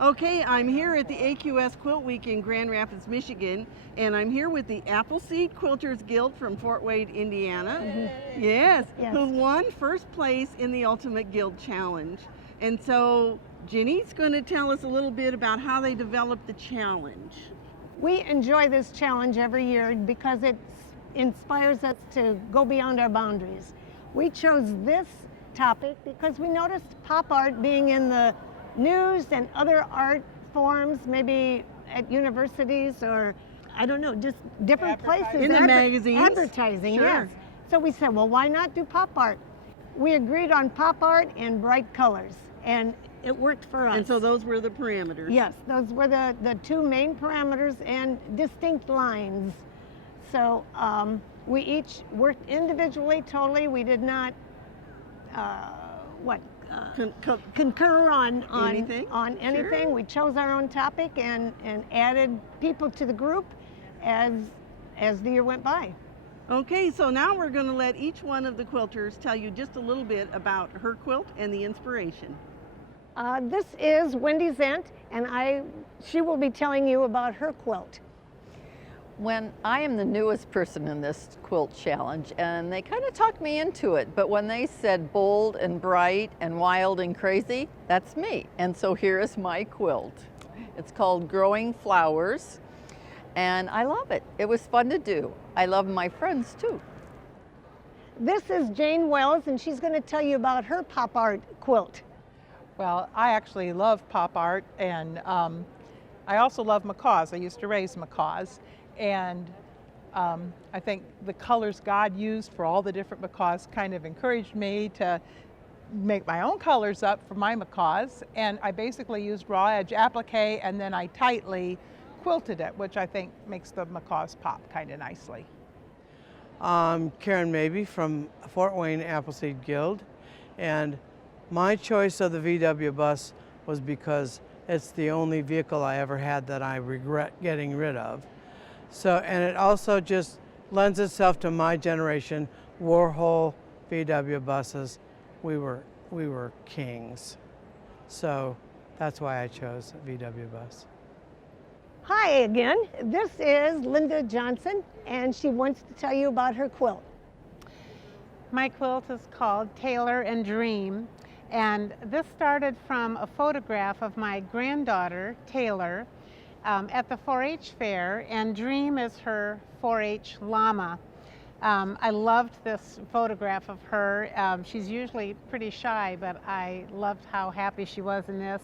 Okay, I'm here at the AQS Quilt Week in Grand Rapids, Michigan, and I'm here with the Appleseed Quilters Guild from Fort Wayne, Indiana. Yes, who won first place in the Ultimate Guild Challenge. And so Jenny's going to tell us a little bit about how they developed the challenge. We enjoy this challenge every year because it inspires us to go beyond our boundaries. We chose this topic because we noticed pop art being in the news and other art forms, maybe at universities or, I don't know, just different places. In the magazines. Advertising, Sure. yes. So we said, well, why not do pop art? We agreed on pop art and bright colors, and it worked for us. And so those were the parameters. Yes, those were the two main parameters and distinct lines. So we each worked individually, totally. We did not, concur on anything. Sure. We chose our own topic and added people to the group as the year went by. Okay, so now we're going to let each one of the quilters tell you just a little bit about her quilt and the inspiration. This is Wendy Zent, and she will be telling you about her quilt. When I am the newest person in this quilt challenge, and they kind of talked me into it, but when they said bold and bright and wild and crazy, that's me. And so here is my quilt. It's called Growing Flowers, and I love it. It was fun to do. I love my friends too. This is Jane Wells, and she's going to tell you about her pop art quilt. Well, I actually love pop art, and I also love macaws. I used to raise macaws. And I think the colors God used for all the different macaws kind of encouraged me to make my own colors up for my macaws. And I basically used raw edge applique, and then I tightly quilted it, which I think makes the macaws pop kind of nicely. Karen Mabey from Fort Wayne Appleseed Guild, and my choice of the VW bus was because it's the only vehicle I ever had that I regret getting rid of. So, and it also just lends itself to my generation. Warhol VW buses, we were kings. So that's why I chose a VW bus. Hi again, this is Linda Johnson, and she wants to tell you about her quilt. My quilt is called Tailor and Dream, and this started from a photograph of my granddaughter, Taylor, at the 4-H fair, and Dream is her 4-H llama. I loved this photograph of her. She's usually pretty shy, but I loved how happy she was in this.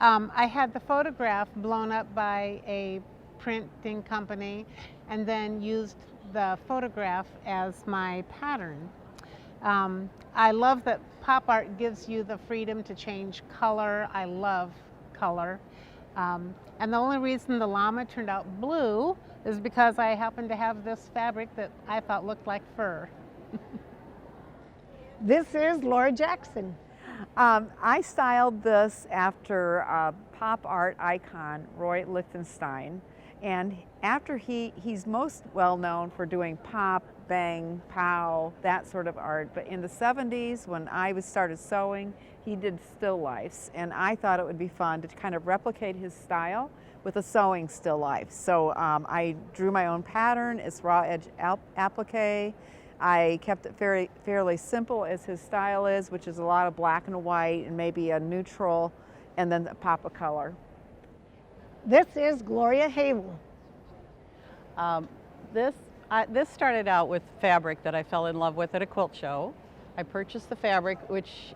I had the photograph blown up by a printing company and then used the photograph as my pattern. I love that pop art gives you the freedom to change color. I love color. And the only reason the llama turned out blue is because I happened to have this fabric that I thought looked like fur. This is Laura Jackson. I styled this after pop art icon Roy Lichtenstein, and after he's most well known for doing pop, bang, pow, that sort of art, but in the 70s when I started sewing, he did still lifes, and I thought it would be fun to kind of replicate his style with a sewing still life. So I drew my own pattern. It's raw edge applique. I kept it fairly simple as his style is, which is a lot of black and white and maybe a neutral and then a pop of color. This is Gloria Havel. This started out with fabric that I fell in love with at a quilt show. I purchased the fabric, which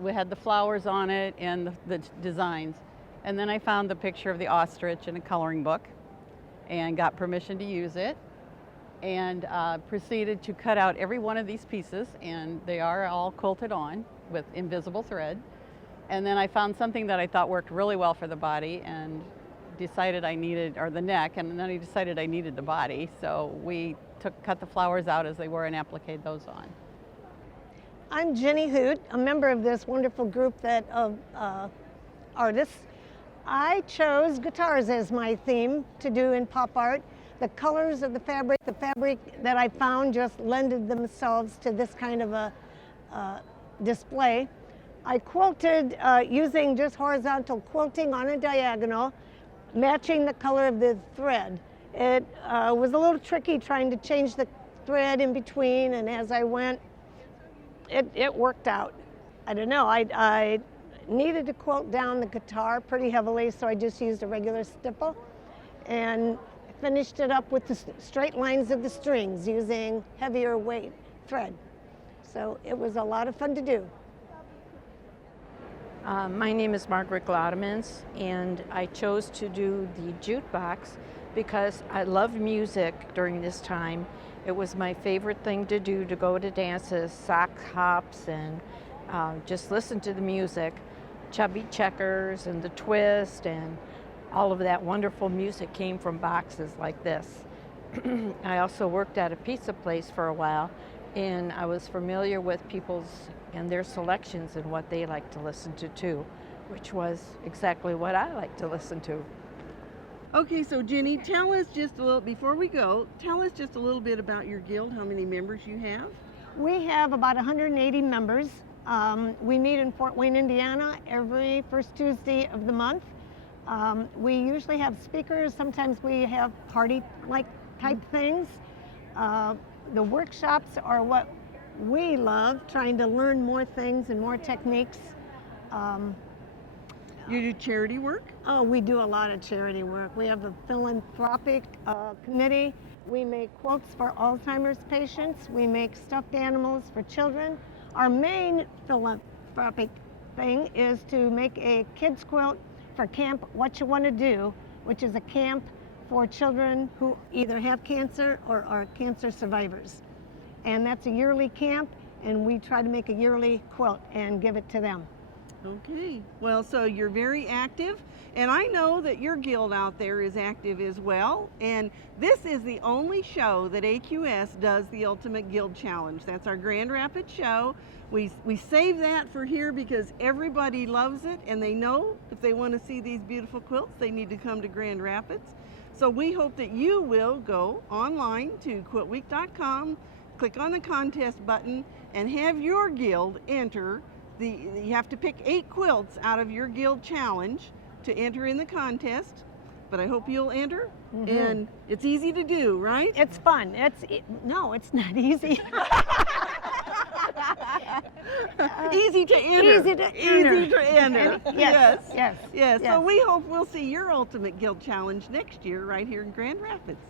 we had the flowers on it and the designs. And then I found the picture of the ostrich in a coloring book and got permission to use it, and proceeded to cut out every one of these pieces, and they are all quilted on with invisible thread. And then I found something that I thought worked really well for the body and decided I needed, or the neck, and then I decided I needed the body. So we cut the flowers out as they were and appliqued those on. I'm Jenny Hoot, a member of this wonderful group of artists. I chose guitars as my theme to do in pop art. The colors of the fabric that I found just lended themselves to this kind of a display. I quilted using just horizontal quilting on a diagonal, matching the color of the thread. It was a little tricky trying to change the thread in between, and as I went, it worked out. I don't know, I needed to quilt down the guitar pretty heavily, so I just used a regular stipple and finished it up with the straight lines of the strings using heavier weight thread. So it was a lot of fun to do. My name is Margaret Glodemans, and I chose to do the jukebox because I love music during this time. It was my favorite thing to do, to go to dances, sock hops, and just listen to the music. Chubby Checkers and the Twist and all of that wonderful music came from boxes like this. I also worked at a pizza place for a while, and I was familiar with people's and their selections and what they like to listen to too, which was exactly what I like to listen to. Okay, so Jenny, tell us just a little, before we go, tell us just a little bit about your guild, how many members you have. We have about 180 members. We meet in Fort Wayne, Indiana every first Tuesday of the month. We usually have speakers, sometimes we have party-like type things. The workshops are what we love, trying to learn more things and more techniques. You do charity work? Oh, we do a lot of charity work. We have a philanthropic committee. We make quilts for Alzheimer's patients. We make stuffed animals for children. Our main philanthropic thing is to make a kids quilt for Camp What You Want to Do, which is a camp for children who either have cancer or are cancer survivors. And that's a yearly camp, and we try to make a yearly quilt and give it to them. Okay, well, so you're very active, and I know that your guild out there is active as well, and this is the only show that AQS does the Ultimate Guild Challenge. That's our Grand Rapids show. We save that for here because everybody loves it, and they know if they want to see these beautiful quilts, they need to come to Grand Rapids. So we hope that you will go online to quiltweek.com, click on the contest button, and have your guild enter. You have to pick 8 quilts out of your guild challenge to enter in the contest, but I hope you'll enter. And it's easy to do, right? It's fun. No, it's not easy. Easy to enter. Easy to enter. Easy to enter. Yes. Yes. So we hope we'll see your Ultimate Guild Challenge next year right here in Grand Rapids.